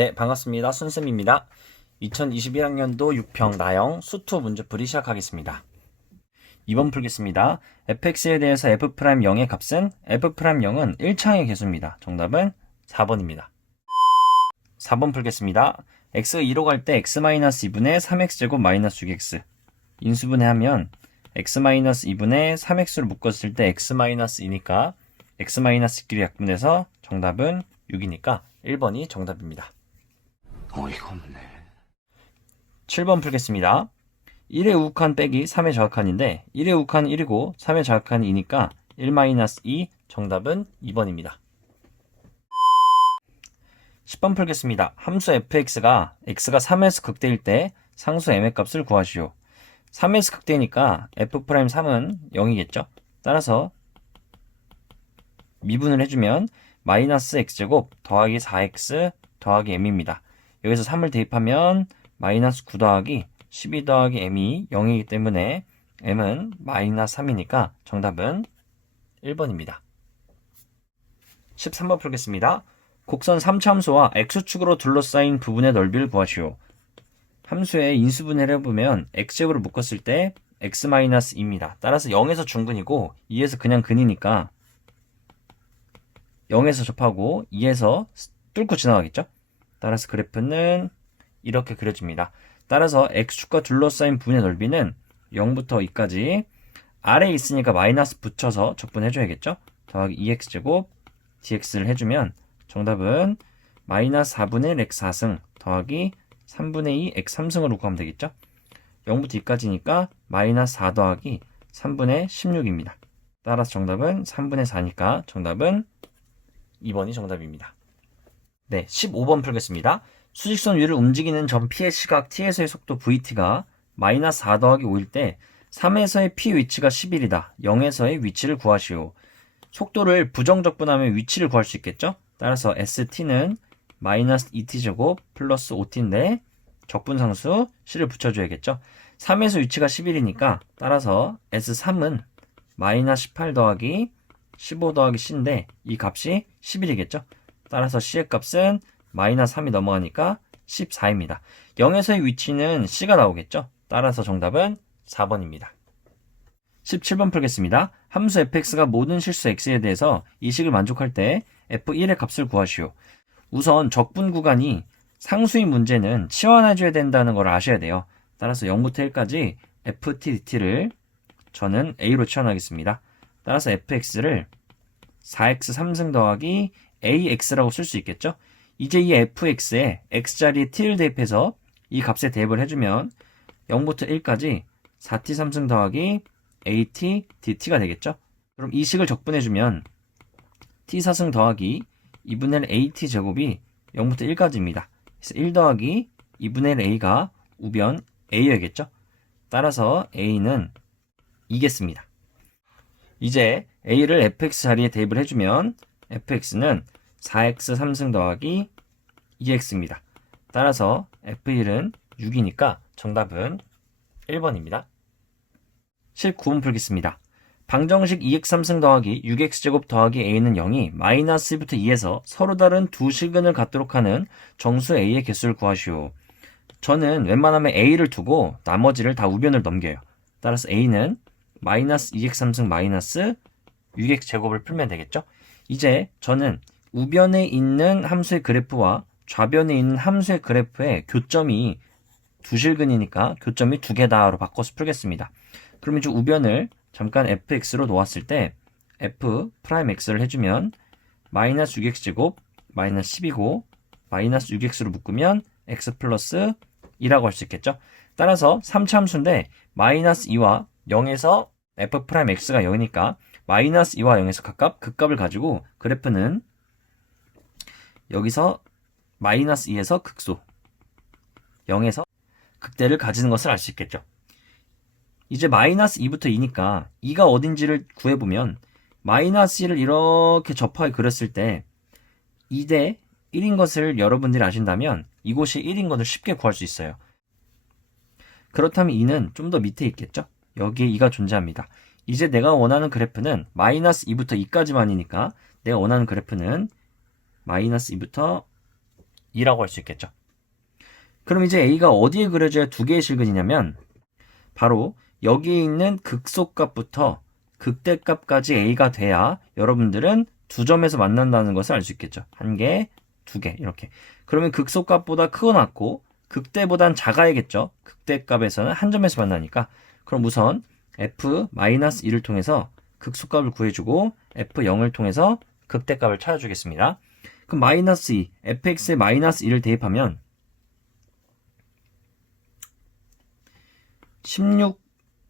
네, 반갑습니다. 순쌤입니다. 2021학년도 6평 나형 수투 문제풀이 시작하겠습니다. 2번 풀겠습니다. fx에 대해서 f'0의 값은 f'0은 1창의 개수입니다. 정답은 4번입니다. 4번 풀겠습니다. x가 2로 갈 때 x-2분의 3x제곱 마이너스 6x 인수분해하면 x-2분의 3x로 묶었을 때 x-2니까 x-끼리 약분해서 정답은 6이니까 1번이 정답입니다. 어이가 없네. 7번 풀겠습니다. 1의 우극한 빼기 3의 좌극한인데 1의 우극한 1이고 3의 좌극한 2니까 1-2 정답은 2번입니다. 10번 풀겠습니다. 함수 fx가 x가 3에서 극대일 때 상수 m의 값을 구하시오. 3에서 극대니까 f'3은 0이겠죠. 따라서 미분을 해주면 마이너스 x제곱 더하기 4x 더하기 m입니다. 여기서 3을 대입하면 마이너스 9 더하기 12 더하기 m이 0이기 때문에 m은 마이너스 3이니까 정답은 1번입니다. 13번 풀겠습니다. 곡선 3차함수와 x축으로 둘러싸인 부분의 넓이를 구하시오. 함수의 인수분해를 해보면 x제곱으로 묶었을 때 x-2입니다. 따라서 0에서 중근이고 2에서 그냥 근이니까 0에서 접하고 2에서 뚫고 지나가겠죠? 따라서 그래프는 이렇게 그려집니다. 따라서 x축과 둘러싸인 부분의 넓이는 0부터 2까지 아래에 있으니까 마이너스 붙여서 적분해줘야겠죠? 더하기 2x제곱 dx를 해주면 정답은 마이너스 4분의 x 4승 더하기 3분의 2 x 3승으로 구하면 되겠죠? 0부터 2까지니까 마이너스 4 더하기 3분의 16입니다. 따라서 정답은 3분의 4니까 정답은 2번이 정답입니다. 네, 15번 풀겠습니다. 수직선 위를 움직이는 점 P의 시각 T에서의 속도 VT가 마이너스 4 더하기 5일 때 3에서의 P 위치가 11이다. 0에서의 위치를 구하시오. 속도를 부정적분하면 위치를 구할 수 있겠죠? 따라서 ST는 마이너스 2T제곱 플러스 5T인데 적분상수 C를 붙여줘야겠죠? 3에서 위치가 11이니까 따라서 S3은 마이너스 18 더하기 15 더하기 C인데 이 값이 11이겠죠? 따라서 C의 값은 마이너스 3이 넘어가니까 14입니다. 0에서의 위치는 C가 나오겠죠? 따라서 정답은 4번입니다. 17번 풀겠습니다. 함수 fx가 모든 실수 x에 대해서 이 식을 만족할 때 f1의 값을 구하시오. 우선 적분 구간이 상수인 문제는 치환해줘야 된다는 걸 아셔야 돼요. 따라서 0부터 1까지 ft dt를 저는 a로 치환하겠습니다. 따라서 fx를 4x 3승 더하기 ax라고 쓸 수 있겠죠? 이제 이 fx에 x자리에 t를 대입해서 이 값에 대입을 해주면 0부터 1까지 4t 3승 더하기 at dt가 되겠죠? 그럼 이 식을 적분해주면 t 4승 더하기 2분의 1 at 제곱이 0부터 1까지입니다. 그래서 1 더하기 2분의 1 a가 우변 a여야겠죠? 따라서 a는 2겠습니다. 이제 a를 fx 자리에 대입을 해주면 fx는 4x 3승 더하기 2x입니다. 따라서 f1은 6이니까 정답은 1번입니다. 19번 풀겠습니다. 방정식 2x 3승 더하기 6x제곱 더하기 a는 0이 마이너스 1부터 2에서 서로 다른 두 실근을 갖도록 하는 정수 a의 개수를 구하시오. 저는 웬만하면 a를 두고 나머지를 다 우변을 넘겨요. 따라서 a는 마이너스 2x 3승 마이너스 6x제곱을 풀면 되겠죠? 이제 저는 우변에 있는 함수의 그래프와 좌변에 있는 함수의 그래프의 교점이 두 실근이니까 교점이 두 개다로 바꿔서 풀겠습니다. 그럼 이제 우변을 잠깐 fx로 놓았을 때 f'x를 해주면 마이너스 6x제곱 마이너스 10이고 마이너스 6x로 묶으면 x 플러스 2라고 할 수 있겠죠? 따라서 3차 함수인데 마이너스 2와 0에서 f'x가 0이니까 마이너스 2와 0에서 각각 극값을 가지고 그래프는 여기서 마이너스 2에서 극소 0에서 극대를 가지는 것을 알 수 있겠죠. 이제 마이너스 2부터 2니까 2가 어딘지를 구해보면 마이너스 1을 이렇게 접하게 그렸을 때 2대 1인 것을 여러분들이 아신다면 이곳이 1인 것을 쉽게 구할 수 있어요. 그렇다면 2는 좀 더 밑에 있겠죠? 여기에 2가 존재합니다. 이제 내가 원하는 그래프는 마이너스 2부터 2까지만이니까 내가 원하는 그래프는 마이너스 2부터 2라고 할 수 있겠죠. 그럼 이제 a가 어디에 그려져야 두 개의 실근이냐면 바로 여기에 있는 극소값부터 극대값까지 a가 돼야 여러분들은 두 점에서 만난다는 것을 알 수 있겠죠. 한 개, 두 개 이렇게. 그러면 극소값보다 크고 낮고 극대보단 작아야겠죠. 극대값에서는 한 점에서 만나니까. 그럼 우선 f-2를 통해서 극소값을 구해주고 f0을 통해서 극대값을 찾아주겠습니다. 그럼 마이너스 2, fx에 마이너스 2를 대입하면 16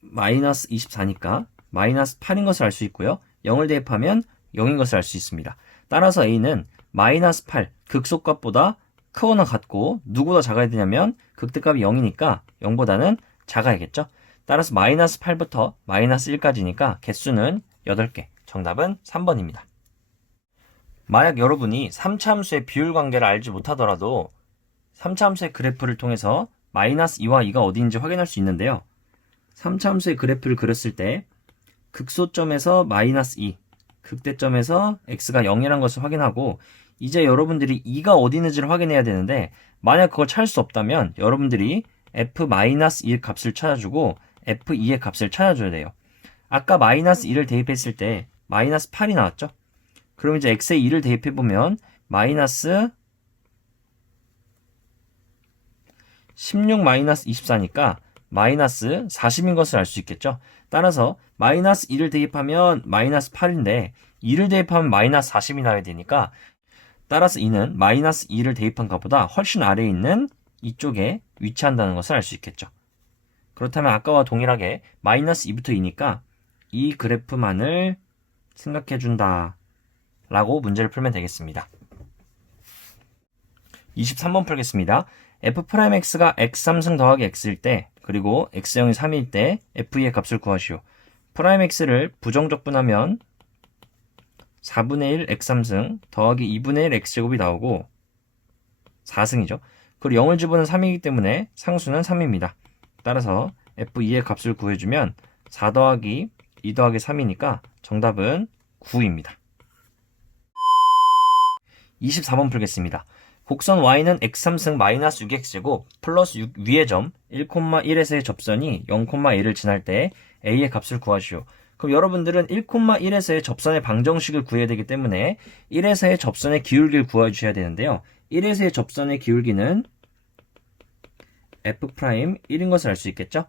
마이너스 24니까 마이너스 8인 것을 알 수 있고요. 0을 대입하면 0인 것을 알 수 있습니다. 따라서 a는 마이너스 8, 극소값보다 크거나 같고 누구보다 작아야 되냐면 극대값이 0이니까 0보다는 작아야겠죠. 따라서 마이너스 8부터 마이너스 1까지니까 개수는 8개. 정답은 3번입니다. 만약 여러분이 3차 함수의 비율 관계를 알지 못하더라도 3차 함수의 그래프를 통해서 마이너스 2와 2가 어디인지 확인할 수 있는데요. 3차 함수의 그래프를 그렸을 때 극소점에서 마이너스 2, 극대점에서 x가 0이라는 것을 확인하고 이제 여러분들이 2가 어디 있는지를 확인해야 되는데 만약 그걸 찾을 수 없다면 여러분들이 f-2의 값을 찾아주고 f2의 값을 찾아줘야 돼요. 아까 마이너스 2를 대입했을 때 마이너스 8이 나왔죠? 그럼 이제 x에 2를 대입해보면 마이너스 16 마이너스 24니까 마이너스 40인 것을 알 수 있겠죠? 따라서 마이너스 2를 대입하면 마이너스 8인데 2를 대입하면 마이너스 40이 나와야 되니까 따라서 2는 마이너스 2를 대입한 것보다 훨씬 아래에 있는 이쪽에 위치한다는 것을 알 수 있겠죠. 그렇다면 아까와 동일하게 마이너스 2부터 2니까 이 그래프만을 생각해준다 라고 문제를 풀면 되겠습니다. 23번 풀겠습니다. f'x가 x3승 더하기 x일 때 그리고 x0이 3일 때 f2의 값을 구하시오. 프라임 x를 부정적분하면 4분의 1 x3승 더하기 2분의 1 x제곱이 나오고 4승이죠. 그리고 0을 집어넣은 3이기 때문에 상수는 3입니다. 따라서 f2의 값을 구해주면 4 더하기 2 더하기 3이니까 정답은 9입니다. 24번 풀겠습니다. 곡선 y는 x3승 마이너스 6x제곱 플러스 6 위의 점 1,1에서의 접선이 0,1을 지날 때 a의 값을 구하시오. 그럼 여러분들은 1,1에서의 접선의 방정식을 구해야 되기 때문에 1에서의 접선의 기울기를 구해주셔야 되는데요. 1에서의 접선의 기울기는 f'1인 것을 알 수 있겠죠?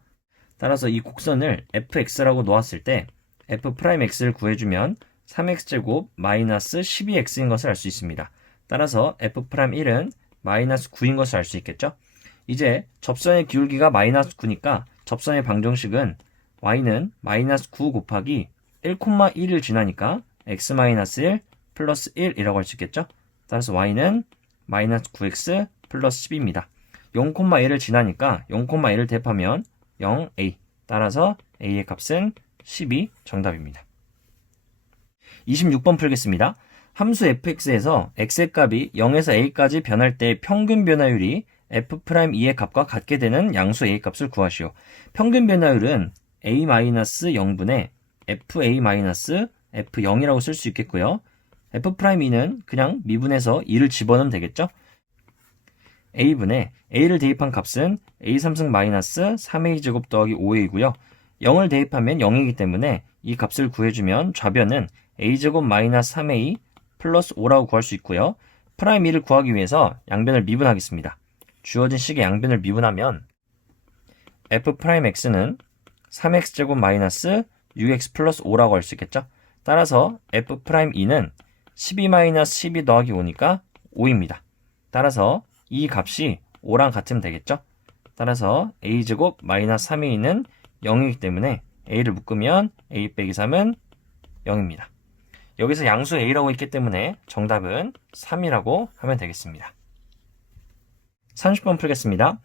따라서 이 곡선을 fx라고 놓았을 때 f'x를 구해주면 3x제곱 마이너스 12x인 것을 알 수 있습니다. 따라서 f'1은 마이너스 9인 것을 알 수 있겠죠? 이제 접선의 기울기가 마이너스 9니까 접선의 방정식은 y는 마이너스 9 곱하기 1,1을 지나니까 x-1 플러스 1이라고 할 수 있겠죠? 따라서 y는 마이너스 9x 플러스 10입니다. 0,1을 지나니까 0,1을 대입하면 0a. 따라서 a의 값은 12 정답입니다. 26번 풀겠습니다. 함수 fx에서 x의 값이 0에서 a까지 변할 때 평균 변화율이 f'2의 값과 같게 되는 양수 a의 값을 구하시오. 평균 변화율은 a-0분의 fa-f0이라고 쓸 수 있겠고요. f'2는 그냥 미분해서 2를 집어넣으면 되겠죠? a분의 a를 대입한 값은 a3승 마이너스 3a제곱 더하기 5a이고요. 0을 대입하면 0이기 때문에 이 값을 구해주면 좌변은 a제곱 마이너스 3a 플러스 5라고 구할 수 있고요. 프라임 2를 구하기 위해서 양변을 미분하겠습니다. 주어진 식의 양변을 미분하면 f'x는 3x제곱 마이너스 6x 플러스 5라고 할 수 있겠죠? 따라서 f'2는 12 마이너스 12 더하기 5니까 5입니다. 따라서 이 값이 5랑 같으면 되겠죠? 따라서 a제곱 마이너스 3a는 0이기 때문에 a를 묶으면 a 빼기 3은 0입니다. 여기서 양수 a라고 있기 때문에 정답은 3이라고 하면 되겠습니다. 30번 풀겠습니다.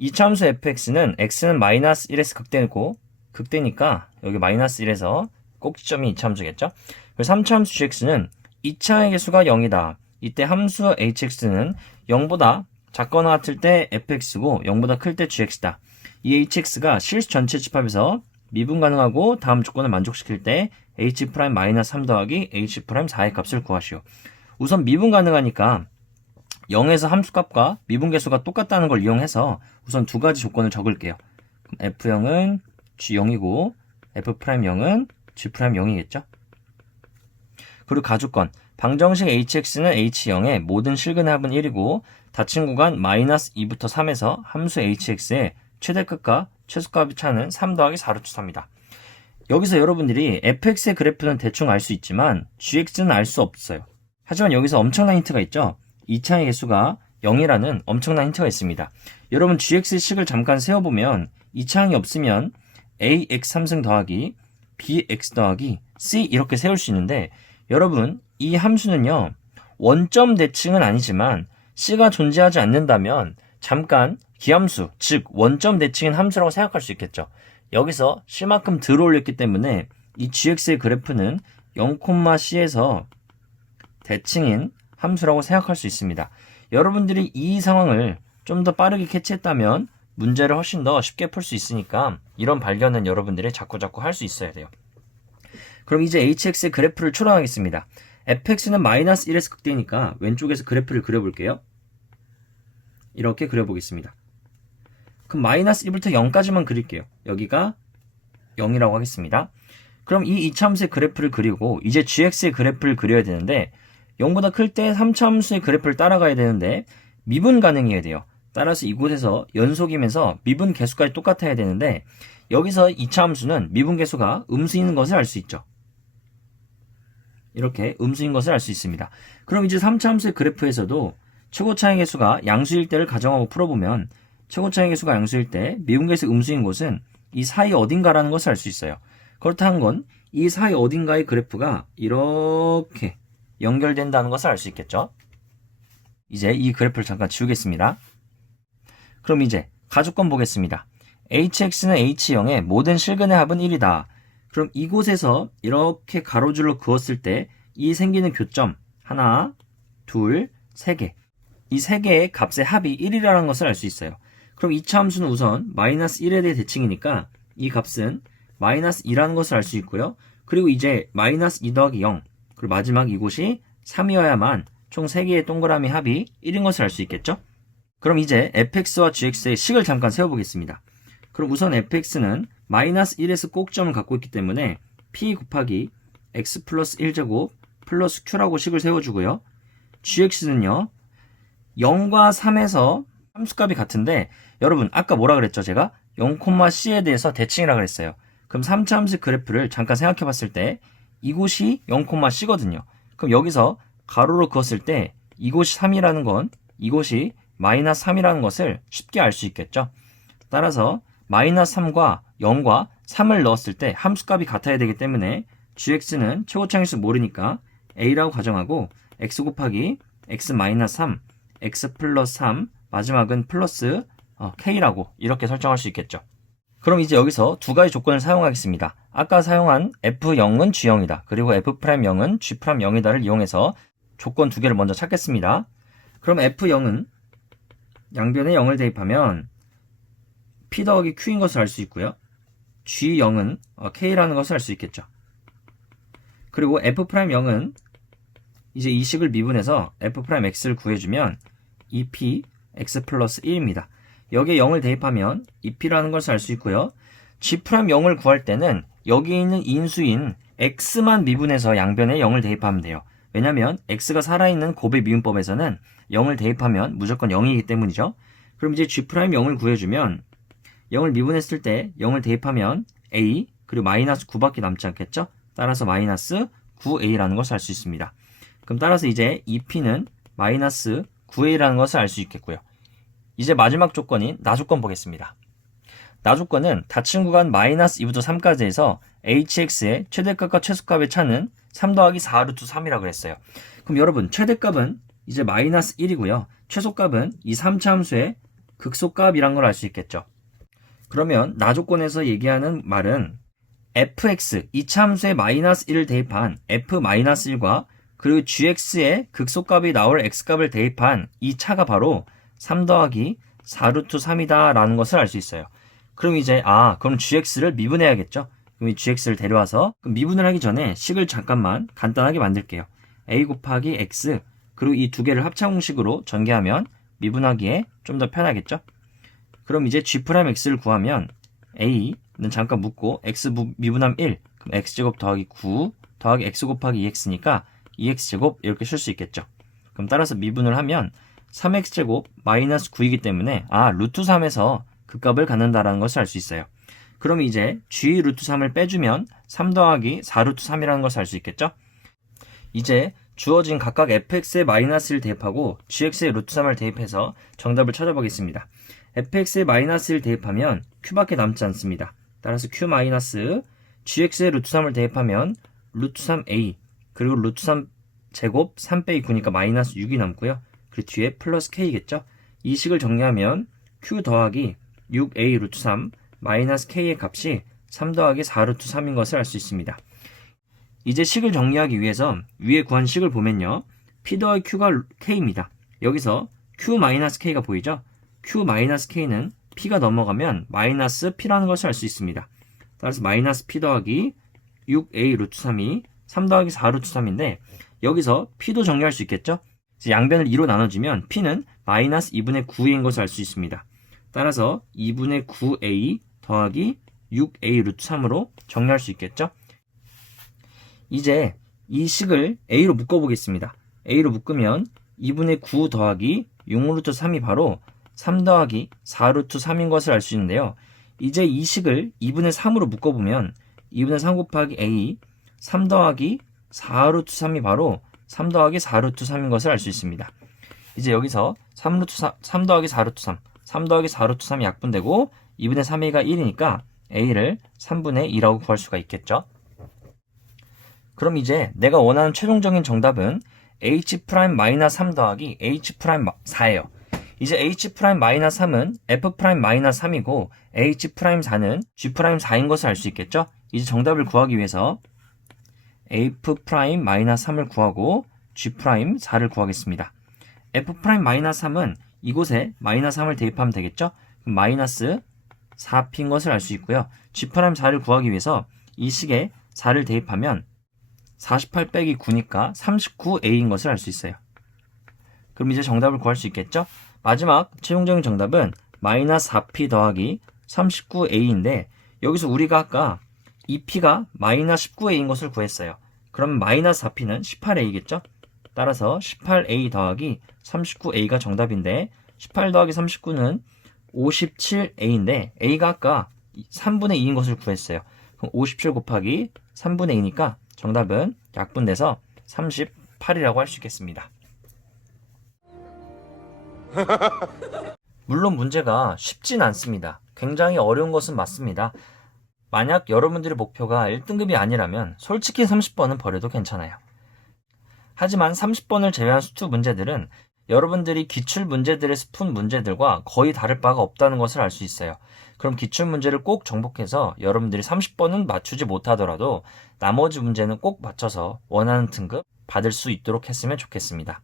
2차 함수 fx는 x는 마이너스 1에서 극대고 극대니까 여기 마이너스 1에서 꼭지점이 2차 함수겠죠? 그리고 3차 함수 gx는 2차의 개수가 0이다. 이때 함수 hx는 0보다 작거나 같을 때 fx고 0보다 클 때 gx다. 이 hx가 실수 전체 집합에서 미분 가능하고 다음 조건을 만족시킬 때 h'-3 더하기 h'4의 값을 구하시오. 우선 미분 가능하니까 0에서 함수값과 미분계수가 똑같다는 걸 이용해서 우선 두 가지 조건을 적을게요. F0은 G0이고 F'0은 G'0이겠죠. 그리고 가주권 방정식 hx는 h0의 모든 실근의 합은 1이고 닫힌 구간 -2부터 3에서 함수 hx의 최대값과 최소값의 차는 3 더하기 4루트 3이다. 여기서 여러분들이 fx의 그래프는 대충 알 수 있지만 gx는 알 수 없어요. 하지만 여기서 엄청난 힌트가 있죠. 이 창의 개수가 0이라는 엄청난 힌트가 있습니다. 여러분 gx의 식을 잠깐 세워보면 이 창이 없으면 ax 3승 더하기 bx 더하기 c 이렇게 세울 수 있는데 여러분 이 함수는요 원점 대칭은 아니지만 c가 존재하지 않는다면 잠깐 기함수 즉 원점 대칭인 함수라고 생각할 수 있겠죠. 여기서 c만큼 들어올렸기 때문에 이 gx의 그래프는 0,c에서 대칭인 함수라고 생각할 수 있습니다. 여러분들이 이 상황을 좀 더 빠르게 캐치했다면 문제를 훨씬 더 쉽게 풀 수 있으니까 이런 발견은 여러분들이 자꾸 할 수 있어야 돼요. 그럼 이제 hx의 그래프를 추론하겠습니다. fx는 -1에서 극대니까 왼쪽에서 그래프를 그려볼게요. 이렇게 그려보겠습니다. 그럼 -1부터 0까지만 그릴게요. 여기가 0이라고 하겠습니다. 그럼 이 이차함수의 그래프를 그리고 이제 gx의 그래프를 그려야 되는데 0보다 클 때 3차함수의 그래프를 따라가야 되는데 미분 가능해야 돼요. 따라서 이곳에서 연속이면서 미분 개수까지 똑같아야 되는데 여기서 2차 함수는 미분 개수가 음수인 것을 알 수 있죠. 이렇게 음수인 것을 알 수 있습니다. 그럼 이제 3차 함수의 그래프에서도 최고차의 개수가 양수일 때를 가정하고 풀어보면 최고차의 개수가 양수일 때 미분 개수 음수인 곳은 이 사이 어딘가라는 것을 알 수 있어요. 그렇다는 건 이 사이 어딘가의 그래프가 이렇게 연결된다는 것을 알 수 있겠죠. 이제 이 그래프를 잠깐 지우겠습니다. 그럼 이제 가주권 보겠습니다. hx는 h0의 모든 실근의 합은 1이다. 그럼 이곳에서 이렇게 가로줄로 그었을 때 이 생기는 교점 하나, 둘, 세 개. 이 세 개의 값의 합이 1이라는 것을 알 수 있어요. 그럼 2차 함수는 우선 -1에 대해 대칭이니까 이 값은 -2라는 것을 알 수 있고요. 그리고 이제 -2 더하기 0 그리고 마지막 이곳이 3이어야만 총 3개의 동그라미 합이 1인 것을 알 수 있겠죠? 그럼 이제 fx와 gx의 식을 잠깐 세워보겠습니다. 그럼 우선 fx는 -1에서 꼭점을 갖고 있기 때문에 p 곱하기 x 플러스 1제곱 플러스 q라고 식을 세워주고요. gx는요 0과 3에서 함수값이 같은데 여러분 아까 뭐라 그랬죠? 제가 0,c에 대해서 대칭이라 그랬어요. 그럼 3차 함수 그래프를 잠깐 생각해 봤을 때 이곳이 0,c거든요. 그럼 여기서 가로로 그었을 때 이곳이 3이라는 건 이곳이 -3이라는 것을 쉽게 알 수 있겠죠. 따라서 -3과 0과 3을 넣었을 때 함수값이 같아야 되기 때문에 gx는 최고차항수 모르니까 a라고 가정하고 x 곱하기 x-3 x 플러스 3 마지막은 플러스 k라고 이렇게 설정할 수 있겠죠. 그럼 이제 여기서 두 가지 조건을 사용하겠습니다. 아까 사용한 f0은 g0이다. 그리고 f'0은 g'0이다를 이용해서 조건 두 개를 먼저 찾겠습니다. 그럼 f0은 양변에 0을 대입하면 p 더하기 q인 것을 알 수 있고요. g0은 k라는 것을 알 수 있겠죠. 그리고 f'0은 이제 이 식을 미분해서 f'x를 구해주면 2p x 플러스 1입니다. 여기에 0을 대입하면 2p라는 것을 알 수 있고요. g'0을 구할 때는 여기 있는 인수인 x만 미분해서 양변에 0을 대입하면 돼요. 왜냐면 x가 살아있는 곱의 미분법에서는 0을 대입하면 무조건 0이기 때문이죠. 그럼 이제 g'0을 구해주면 0을 미분했을 때 0을 대입하면 a 그리고 -9밖에 남지 않겠죠? 따라서 -9a라는 것을 알 수 있습니다. 그럼 따라서 이제 2p는 -9a라는 것을 알 수 있겠고요. 이제 마지막 조건인 나조건 보겠습니다. 나조건은 닫힌 구간 -2부터 3까지 해서 hx의 최대값과 최소값의 차는 3 더하기 4루트 3이라고 그랬어요. 그럼 여러분 최대값은 이제 -1이고요. 최소값은 이 3차 함수의 극소값이란 걸 알 수 있겠죠. 그러면 나조건에서 얘기하는 말은 fx, 2차 함수에 -1을 대입한 f-1과 그리고 gx의 극소값이 나올 x값을 대입한 이 차가 바로 3 더하기 4루트 3이다 라는 것을 알 수 있어요. 그럼 이제 그럼 gx를 미분해야겠죠. 그럼 이 gx를 데려와서 미분을 하기 전에 식을 잠깐만 간단하게 만들게요. a 곱하기 x 그리고 이 두 개를 합차 공식으로 전개하면 미분하기에 좀 더 편하겠죠? 그럼 이제 G'X를 구하면 A는 잠깐 묻고 X 미분하면 1, 그럼 X제곱 더하기 9 더하기 X 곱하기 2X니까 2X제곱 이렇게 쓸 수 있겠죠? 그럼 따라서 미분을 하면 3X제곱 마이너스 9이기 때문에 루트 3에서 그 값을 갖는다라는 것을 알 수 있어요. 그럼 이제 G 루트 3을 빼주면 3 더하기 4 루트 3이라는 것을 알 수 있겠죠? 이제 주어진 각각 fx의 마이너스를 대입하고 gx의 루트 3을 대입해서 정답을 찾아보겠습니다. fx의 마이너스를 대입하면 q밖에 남지 않습니다. 따라서 q 마이너스 gx의 루트 3을 대입하면 루트 3a 그리고 루트 3 제곱 3 빼기 9니까 마이너스 6이 남고요. 그리고 뒤에 플러스 k겠죠? 이 식을 정리하면 q 더하기 6a 루트 3 마이너스 k의 값이 3 더하기 4 루트 3인 것을 알 수 있습니다. 이제 식을 정리하기 위해서 위에 구한 식을 보면요. p 더하기 q가 k입니다. 여기서 q-k가 보이죠? q-k는 p가 넘어가면 마이너스 p라는 것을 알 수 있습니다. 따라서 마이너스 p 더하기 6a 루트 3이 3 더하기 4 루트 3인데 여기서 p도 정리할 수 있겠죠? 양변을 2로 나눠주면 p는 마이너스 2분의 9a인 것을 알 수 있습니다. 따라서 2분의 9a 더하기 6a 루트 3으로 정리할 수 있겠죠? 이제 이 식을 a로 묶어보겠습니다. a로 묶으면 2분의 9 더하기 6루트 3이 바로 3 더하기 4루트 3인 것을 알 수 있는데요. 이제 이 식을 2분의 3으로 묶어보면 2분의 3 곱하기 a 3 더하기 4루트 3이 바로 3 더하기 4루트 3인 것을 알 수 있습니다. 이제 여기서 3 더하기 4루트 3, 3 더하기 4루트 3이 약분되고 2분의 3a가 1이니까 a를 3분의 2라고 구할 수가 있겠죠. 그럼 이제 내가 원하는 최종적인 정답은 h'-3 더하기 h'4예요. 이제 h'-3은 f'-3이고 h'4는 g'4인 것을 알 수 있겠죠? 이제 정답을 구하기 위해서 f'-3을 구하고 g'4를 구하겠습니다. f'-3은 이곳에 마이너스 3을 대입하면 되겠죠? 그럼 마이너스 4p인 것을 알 수 있고요. g'4를 구하기 위해서 이 식에 4를 대입하면 48 빼기 9니까 39a인 것을 알 수 있어요. 그럼 이제 정답을 구할 수 있겠죠? 마지막 최종적인 정답은 마이너스 4p 더하기 39a인데 여기서 우리가 아까 이 p가 마이너스 19a인 것을 구했어요. 그럼 마이너스 4p는 18a겠죠? 따라서 18a 더하기 39a가 정답인데 18 더하기 39는 57a인데 a가 아까 3분의 2인 것을 구했어요. 그럼 57 곱하기 3분의 2니까 정답은 약분돼서 38이라고 할 수 있겠습니다. 물론 문제가 쉽진 않습니다. 굉장히 어려운 것은 맞습니다. 만약 여러분들의 목표가 1등급이 아니라면 솔직히 30번은 버려도 괜찮아요. 하지만 30번을 제외한 수투 문제들은 여러분들이 기출 문제들에서 푼 문제들과 거의 다를 바가 없다는 것을 알 수 있어요. 그럼 기출 문제를 꼭 정복해서 여러분들이 30번은 맞추지 못하더라도 나머지 문제는 꼭 맞춰서 원하는 등급 받을 수 있도록 했으면 좋겠습니다.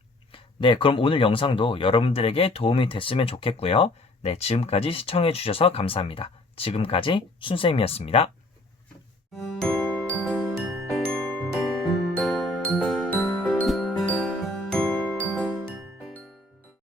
네, 그럼 오늘 영상도 여러분들에게 도움이 됐으면 좋겠고요. 네, 지금까지 시청해 주셔서 감사합니다. 지금까지 순쌤이었습니다.